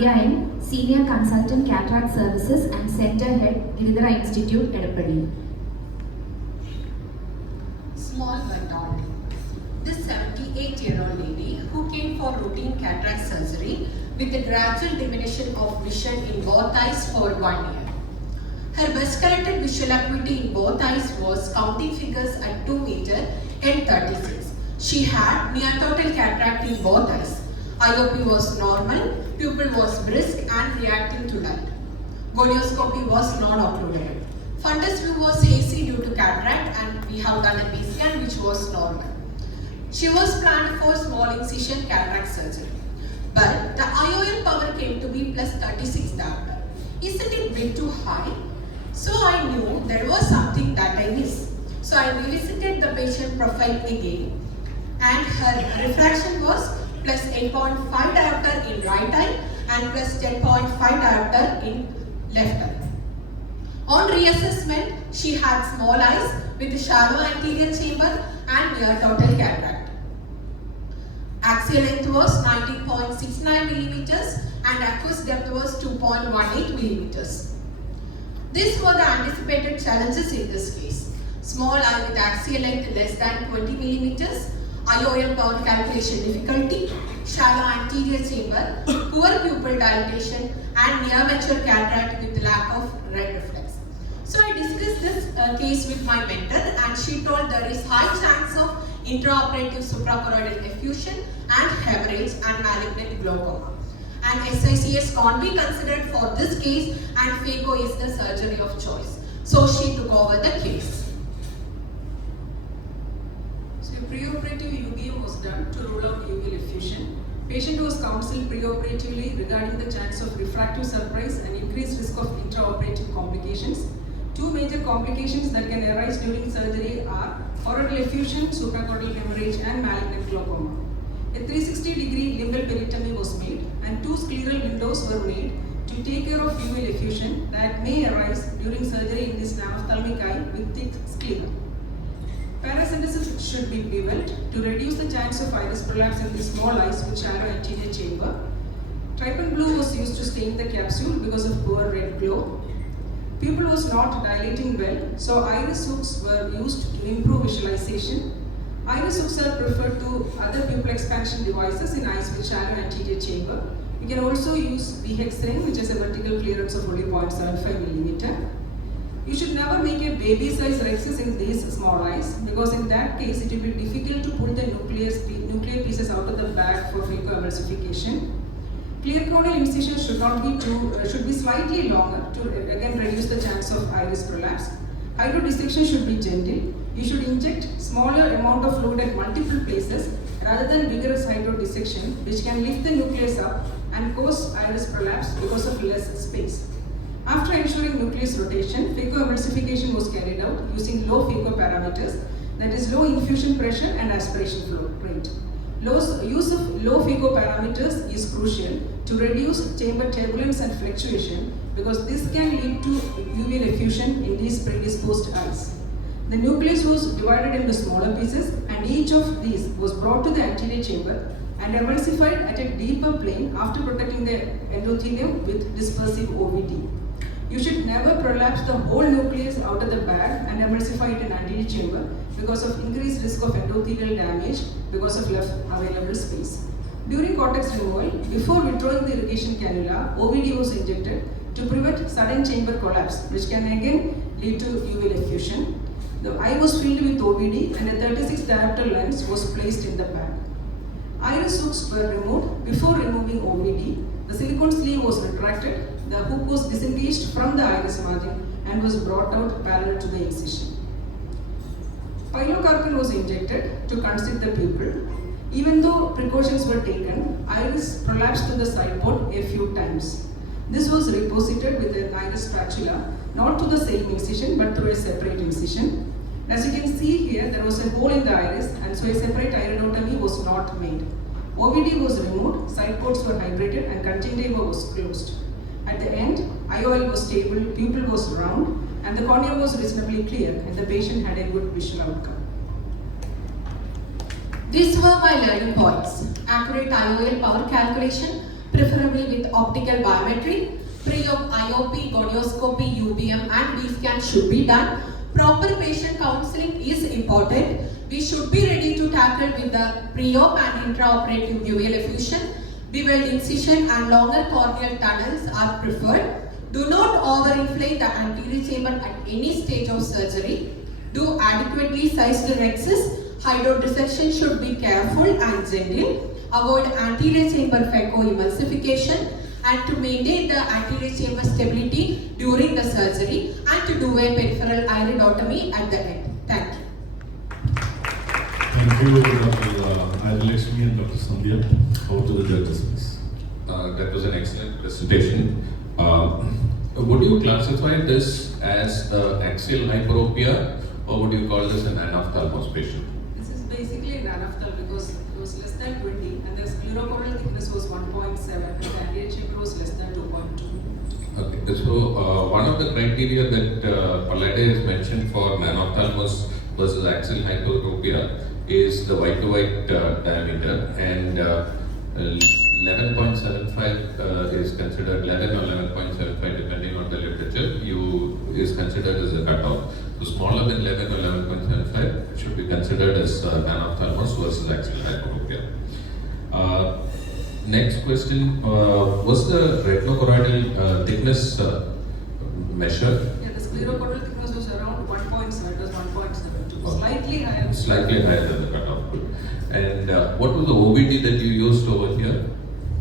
Daunting, Senior Consultant Cataract Services and Center Head, Giridhara Institute, Edappally. Small but daunting. This 78-year-old lady who came for routine cataract surgery with a gradual diminution of vision in both eyes for 1 year. Her best corrected visual acuity in both eyes was counting figures at 2 meter and 36. She had near total cataract in both eyes. IOP was normal, pupil was brisk and reacting to light. Gonioscopy was not occluded. Fundus view was hazy due to cataract and we have done a B scan which was normal. She was planned for small incision cataract surgery. But the IOL power came to be plus 36 diopter. Isn't it a bit too high? So I knew there was something that I missed. So I revisited the patient profile again and her refraction was plus 8.5 diopter in right eye and plus 10.5 diopter in left eye. On reassessment, she had small eyes with shallow anterior chamber and near total cataract. Axial length was 19.69 millimeters and aqueous depth was 2.18 millimeters. These were the anticipated challenges in this case. Small eye with axial length less than 20 millimeters, IOL power calculation difficulty, shallow anterior chamber, poor pupil dilatation and near mature cataract with lack of red reflex. So I discussed this case with my mentor and she told there is high chance of intraoperative suprachoroidal effusion and hemorrhage and malignant glaucoma. And SICS can't be considered for this case and phaco is the surgery of choice. So she took over the case. Preoperative UVA was done to rule out uveal effusion. Patient was counseled preoperatively regarding the chance of refractive surprise and increased risk of intraoperative complications. Two major complications that can arise during surgery are choroidal effusion, suprachoroidal hemorrhage and malignant glaucoma. A 360-degree limbal peritomy was made and two scleral windows were made to take care of uveal effusion that may arise during surgery in this ophthalmic eye with thick sclera. Paracentesis should be beveled to reduce the chance of iris prolapse in the small eyes with shallow anterior chamber. Trypan blue was used to stain the capsule because of poor red glow. Pupil was not dilating well, so iris hooks were used to improve visualization. Iris hooks are preferred to other pupil expansion devices in eyes with shallow anterior chamber. You can also use Behexene, which has a vertical clearance of only 0.75 millimeter. You should never make a baby size rexus in these small eyes because in that case it will be difficult to pull the nuclear pieces out of the bag for phacoemulsification. Clear corneal incision should be slightly longer to again reduce the chance of iris prolapse. Hydrodissection should be gentle. You should inject smaller amount of fluid at multiple places rather than vigorous hydrodissection which can lift the nucleus up and cause iris prolapse because of less space. After ensuring nucleus rotation, phacoemulsification was carried out using low phaco parameters, that is low infusion pressure and aspiration flow rate. Use of low phaco parameters is crucial to reduce chamber turbulence and fluctuation because this can lead to uveal effusion in these predisposed eyes. The nucleus was divided into smaller pieces and each of these was brought to the anterior chamber and emulsified at a deeper plane after protecting the endothelium with dispersive OVD. You should never prolapse the whole nucleus out of the bag and emulsify it in anterior chamber because of increased risk of endothelial damage because of left available space. During cortex removal, before withdrawing the irrigation cannula, OVD was injected to prevent sudden chamber collapse, which can again lead to uveal effusion. The eye was filled with OVD and a 36 diopter lens was placed in the bag. Iris hooks were removed before removing OVD. The silicone sleeve was retracted. The hook was disengaged from the iris margin and was brought out parallel to the incision. Pilocarpine was injected to constrict the pupil. Even though precautions were taken, iris prolapsed to the side port a few times. This was reposited with an iris spatula, not to the same incision but through a separate incision. As you can see here, there was a hole in the iris and so a separate iridotomy was not made. OVD was removed, side ports were hydrated and conjunctiva was closed. At the end, IOL was stable, pupil was round and the cornea was reasonably clear and the patient had a good visual outcome. These were my learning points. Accurate IOL power calculation, preferably with optical biometry. Pre-op IOP, gonioscopy, UBM and V-scan should be done. Proper patient counseling is important. We should be ready to tackle with the pre-op and intraoperative uveal effusion. Beveled incision and longer corneal tunnels are preferred. Do not overinflate the anterior chamber at any stage of surgery. Do adequately sized rexes. Hydrodissection should be careful and gentle. Avoid anterior chamber phacoemulsification and to maintain the anterior chamber stability during the surgery and to do a peripheral iridotomy at the end. Thank you. Thank you, Dr. Aryalakshmi and Dr. Sandhya. Over to the judges, please. That was an excellent presentation. Would you classify this as axial hyperopia or would you call this an anophthalmos patient? This is basically an anaphthal because it was less than 20 and the sclerocoronal thickness was 1.7 and the anterior chamber was less than 2.2. Okay, so one of the criteria that Palade has mentioned for anophthalmos versus axial hyperopia is the white to white diameter, and 11.75 is considered 11 or 11.75 depending on the literature is considered as a cutoff. So smaller than 11 or 11.75 should be considered as anophthalmos versus axial hyperopia. Next question, was the retinochoroidal thickness measured? Yeah, the sclerocoronal thickness was around 1.7, it was 1.72, slightly higher. Slightly higher than the cutoff. Good. And what was the OVD that you used over here?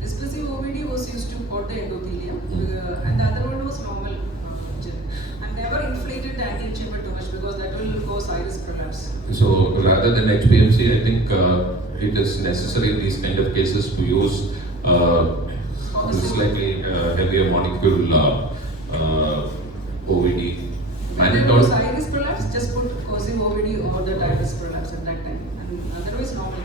Expressive OVD was used to coat the endothelium, and the other one was normal gel. And never inflated the anterior chamber too much because that will cause iris prolapse. So rather than HPMC, I think it is necessary in these kind of cases to use slightly heavier molecule OVD. If there was iris prolapse, just put cursive OVD or the iris prolapse at that time, and otherwise normal.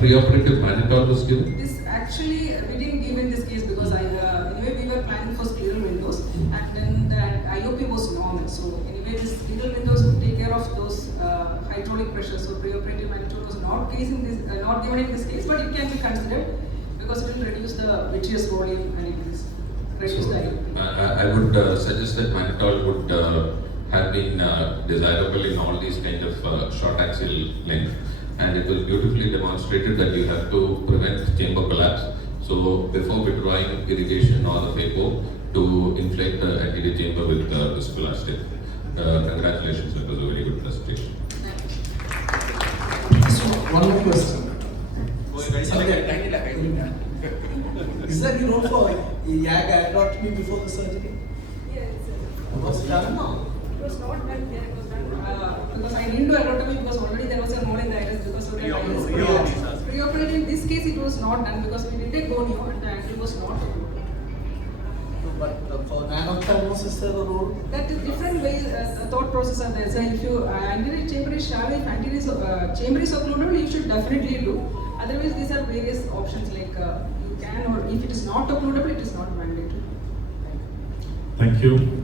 Preoperative mannitol was given? This actually we didn't give in this case because anyway we were planning for scleral windows and then the IOP was normal. So anyway this scleral windows would take care of those hydraulic pressures. So preoperative mannitol was not given in this case, but it can be considered because it will reduce the vitreous volume and it will reduce the IOP. I would suggest that mannitol would have been desirable in all these kind of short axial length. And it was beautifully demonstrated that you have to prevent chamber collapse. So before withdrawing irrigation or the phaco to inflate the anterior chamber with viscoelastic. Congratulations, it was a very good presentation. So one more question. Is there any role for YAG aryalakshmi before the surgery? Yes. Was it done? It was not done here. It was done because I didn't do aerotomy because already there was a mole in the iris because of the iris. Pre-operative in this case it was not done because we did a gonio and the angle was not open. But for anophthalmos, is there a role? That is different ways, the thought process are there. So if you anterior chamber is shallow, if anterior chamber is occludable, you should definitely do. Otherwise, these are various options like you can, or if it is not occludable, it is not mandatory. Thank you.